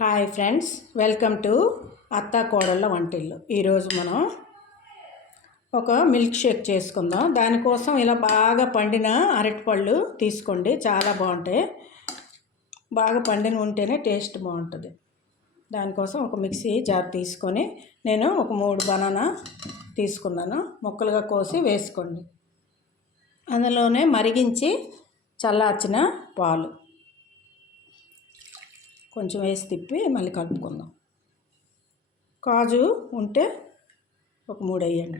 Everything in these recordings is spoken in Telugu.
హాయ్ ఫ్రెండ్స్ వెల్కమ్ టు అత్తా కోడళ్ళ వంటిల్లు. ఈరోజు మనం ఒక మిల్క్ షేక్ చేసుకుందాం. దానికోసం ఇలా బాగా పండిన అరటిపళ్ళు తీసుకోండి చాలా బాగుంటాయి. బాగా పండిన ఉంటేనే టేస్ట్ బాగుంటుంది. దానికోసం ఒక మిక్సీ జార్ తీసుకొని నేను ఒక మూడు బనానా తీసుకున్నాను. ముక్కలుగా కోసి వేసుకోండి. అందులోనే మరిగించి చల్లార్చిన పాలు. కొంచెం వేసి తిప్పి మళ్ళీ కలుపుకుందాం. కాజు ఉంటే ఒక మూడు వేయండి.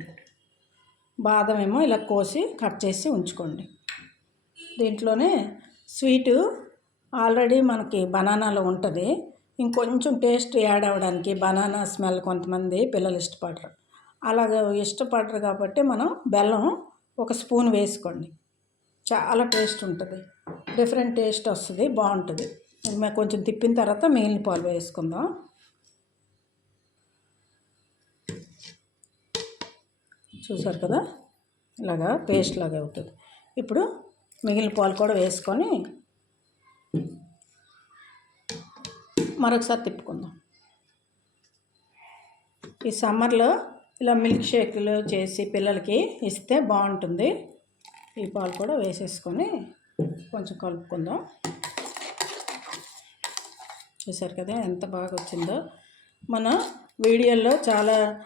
బాదం ఏమో ఇలా కోసి కట్ చేసి ఉంచుకోండి. దీంట్లోనే స్వీటు ఆల్రెడీ మనకి బనానాలో ఉంటుంది. ఇంకొంచెం టేస్ట్ యాడ్ అవ్వడానికి బనానా స్మెల్ కొంతమంది పిల్లలు ఇష్టపడరు. అలాగ ఇష్టపడరు కాబట్టి మనం బెల్లం ఒక స్పూన్ వేసుకోండి. చాలా టేస్ట్ ఉంటుంది. డిఫరెంట్ టేస్ట్ వస్తుంది బాగుంటుంది. మేము కొంచెం తిప్పిన తర్వాత మిగిలిన పాలు వేసుకుందాం. చూసారు కదా? ఇలాగా పేస్ట్ లాగా అవుతుంది. ఇప్పుడు మిగిలిన పాలు కూడా వేసుకొని మరొకసారి తిప్పుకుందాం. ఈ సమ్మర్లో ఇలా మిల్క్ షేక్లు చేసి పిల్లలకి ఇస్తే బాగుంటుంది. ఈ పాలు కూడా వేసేసుకొని కొంచెం కలుపుకుందాం. చూసారు కదా ఎంత బాగా వచ్చిందో మన వీడియోల్లో చాలా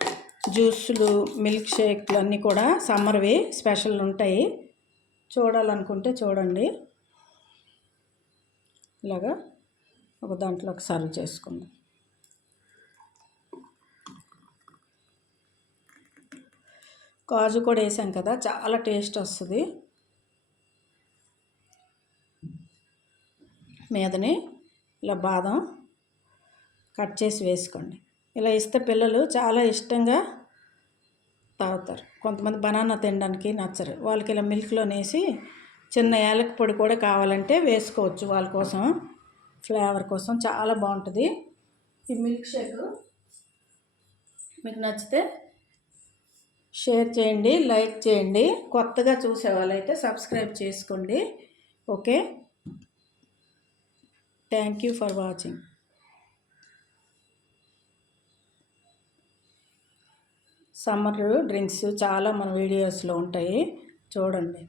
జ్యూస్లు మిల్క్ షేక్లు అన్నీ కూడా సమ్మర్వి స్పెషల్ ఉంటాయి. చూడాలనుకుంటే చూడండి. ఇలాగా ఒక దాంట్లోకి సర్వ్ చేసుకుందాం. కాజు కూడా వేసాం కదా చాలా టేస్ట్ వస్తుంది. మీదని ఇలా బాదం కట్ చేసి వేసుకోండి. ఇలా ఇస్తే పిల్లలు చాలా ఇష్టంగా తాగుతారు. కొంతమంది బనానా తినడానికి నచ్చరు. వాళ్ళకి ఇలా మిల్క్లో వేసి చిన్న ఏలక పొడి కూడా కావాలంటే వేసుకోవచ్చు. వాళ్ళ కోసం ఫ్లేవర్ కోసం చాలా బాగుంటుంది. ఈ మిల్క్ షేక్ మీకు నచ్చితే షేర్ చేయండి లైక్ చేయండి. కొత్తగా చూసే వాళ్ళైతే సబ్స్క్రైబ్ చేసుకోండి. Okay? Thank you for watching summer drinks చాలా మన వీడియోస్లో ఉంటాయి. చూడండి.